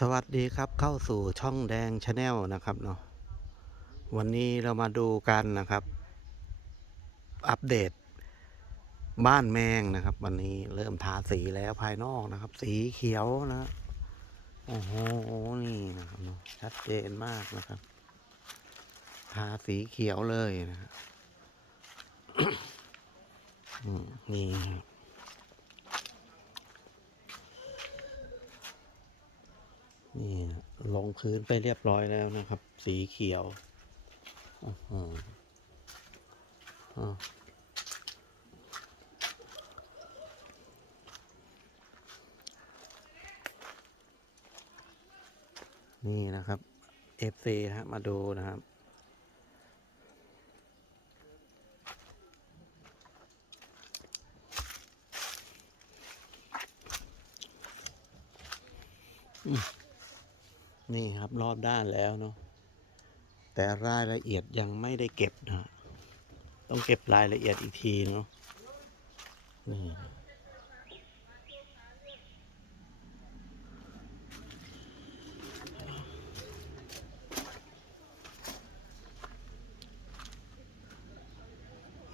สวัสดีครับเข้าสู่ช่องแดงชาแนลนะครับเนาะวันนี้เรามาดูกันนะครับ อัปเดต บ้านแมงนะครับ วันนี้เริ่มทาสีแล้วภายนอกนะครับ สีเขียวนะโอ้โหนี่นะครับเนาะชัดเจนมากนะครับ ทาสีเขียวเลยนะครับนี่ครับ นี่ลงพื้นไปเรียบร้อยแล้วนะครับ สีเขียวอื้อนี่นะครับ FC ฮะมาดูนะครับ นี่ครับรอบด้านแล้วเนาะแต่รายละเอียดยังไม่ได้เก็บนะต้องเก็บรายละเอียดอีกทีเนาะนี่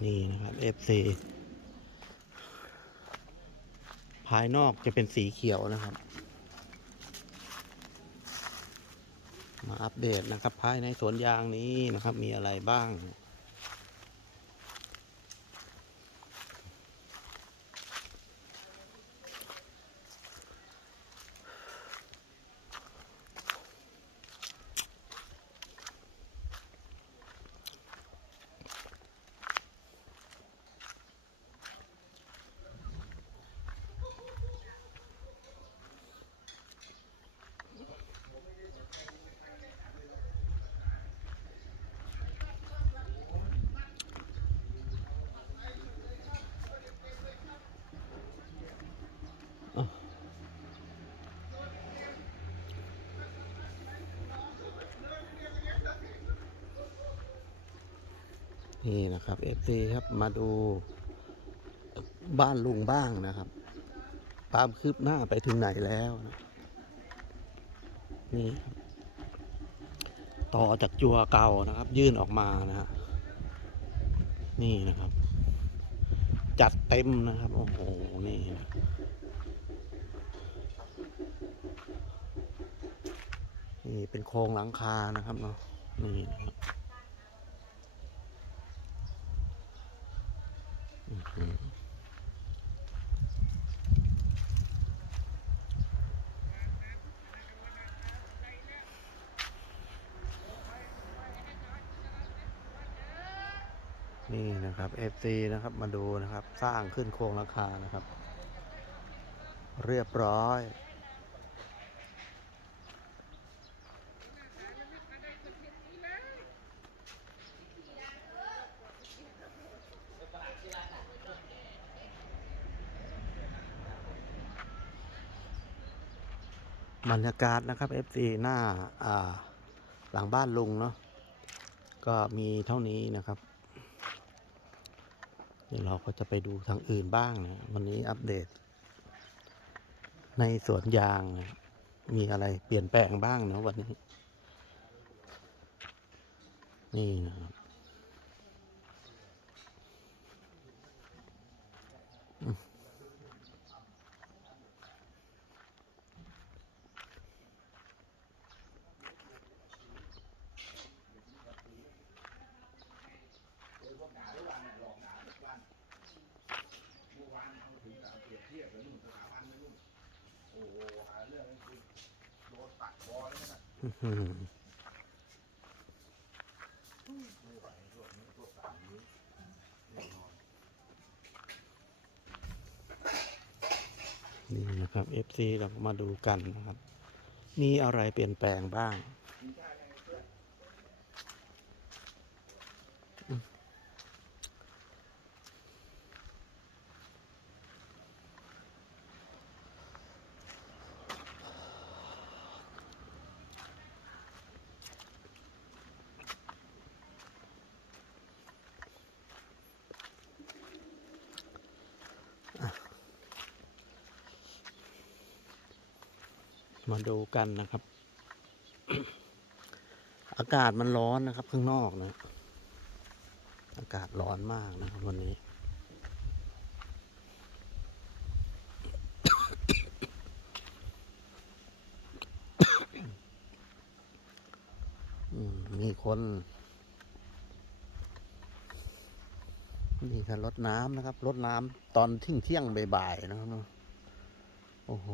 นี่นะครับ FC ภายนอกจะเป็นสีเขียวนะครับ มา อัปเดตนะครับ ภายในสวนยางนี้นะครับ มีอะไรบ้าง นี่นะครับ FC ครับมาดูบ้านลุงบ้างนะครับความคืบหน้าไปถึงไหนแล้วนะนี่ต่อจากจัวเก่านะครับ ยื่นออกมานะฮะนี่นะครับ จัดเต็มนะครับ โอ้โหนี่นะนี่เป็นโครงหลังคานะครับเนาะนี่นะครับ นี่นะครับ FC นะครับมาดูนะครับ สร้างขึ้นโครงราคานะครับ เรียบร้อย บรรยากาศนะครับ FC หน้าอ่าหลังบ้านลุงเนาะก็มีเท่านี้นะครับ เดี๋ยวเราก็จะไปดูทางอื่นบ้างนะวันนี้อัปเดต ในสวนยางนะมีอะไรเปลี่ยนแปลงบ้างเนาะวันนี้ นี่นะครับ อื้อหือนี่นะครับ FC เรามาดูกันนะครับ มีอะไรเปลี่ยนแปลงบ้าง มาดูกันนะครับ อากาศมันร้อนนะครับ ข้างนอกนะ อากาศร้อนมากนะครับวันนี้ มีคนนี่คือรถน้ำนะครับรถน้ำตอนทิ้งเที่ยงบ่ายๆนะครับเนอะโอ้โห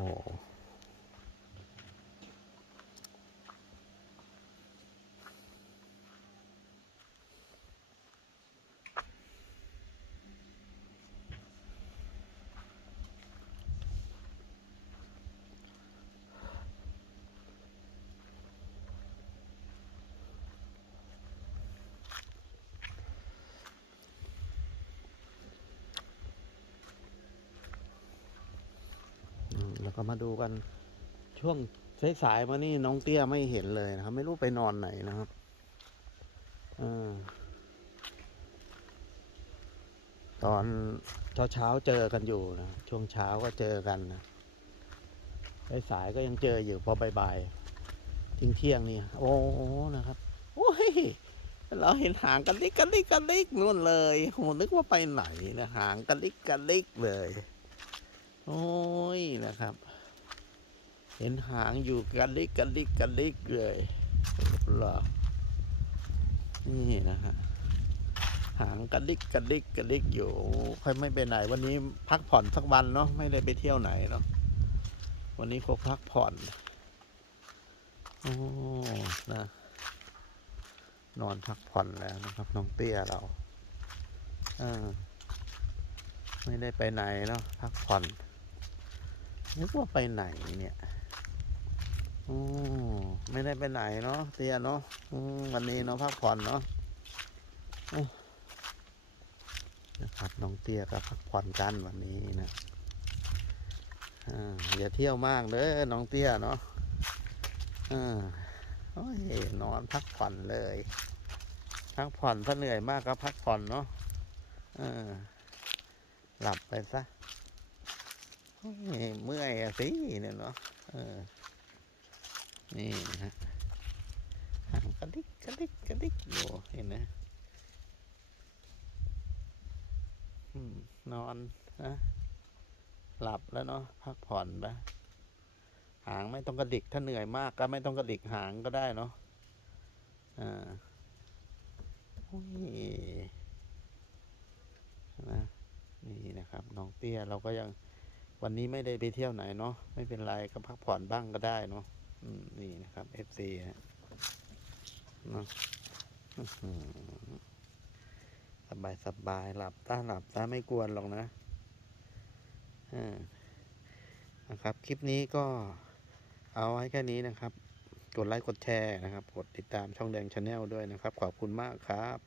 ก็มาดูกันช่วงสายๆมานี่น้องเตี้ยไม่เห็นเลยนะครับ ไม่รู้ไปนอนไหนนะครับอตอนเช้าเช้าๆเจอกันอยู่นะช่วงเช้าก็เจอกันนะสายๆก็ยังเจออยู่พอบ่ายๆทิ้งเที่ยงนี่โอ้นะครับโอ้ยเราเห็นหางกันลิกกันลิกกันลิกนู่นเลยโหนึกว่าไปไหนนะหางกันลิกกันลิกเลย โอ้ยนะครับ เห็นหางอยู่กันลิกกันลิกกันลิกเลยหรอนี่นะฮะหางกันลิกกันลิกกันลิกอยู่ค่อยไม่ไปไหน วันนี้พักผ่อนสักวันเนาะไม่ได้ไปเที่ยวไหนเนาะวันนี้คงพักผ่อนโอ้นะนอนพักผ่อนแล้วนะครับน้องเตี้ยเราเออไม่ได้ไปไหนเนาะพักผ่อนนึกว่าไปไหนเนี่ย อไม่ได้ไปไหนเนาะเตียเนาะวันนี้เนาะพักผ่อนเนาะนะครับน้องเตี้ยก็พักผ่อนกันวันนี้นะอ่าอย่าเที่ยวมากเด้อน้องเตี้ยเนาะอ่าโอ้ยนอนพักผ่อนเลย พักผ่อนถ้าเหนื่อยมากก็พักผ่อนเนาะหลับไปซะโอ้ยเมื่อยอะสิเนี่ยเนาะ นี่นะฮะหางกระดิกกระดิกกระดิกอยู่เห็นไหมนอนนะหลับแล้วเนาะพักผ่อนไปหางไม่ต้องกระดิกถ้าเหนื่อยมากก็ไม่ต้องกระดิกหางก็ได้เนาะอ่านะนี่นะครับน้องเตี้ยเราก็ยังวันนี้ไม่ได้ไปเที่ยวไหนเนาะไม่เป็นไรก็พักผ่อนบ้างก็ได้เนาะ นี่นะครับ FC ฮะเนาะสบายสบายหลับตาหลับตาไม่กวนหรอกนะอ่านะครับ คลิปนี้ก็เอาไว้แค่นี้นะครับ กดไลค์ กดแชร์นะครับ กดติดตามช่องแดงชาแนลด้วยนะครับ ขอบคุณมากครับ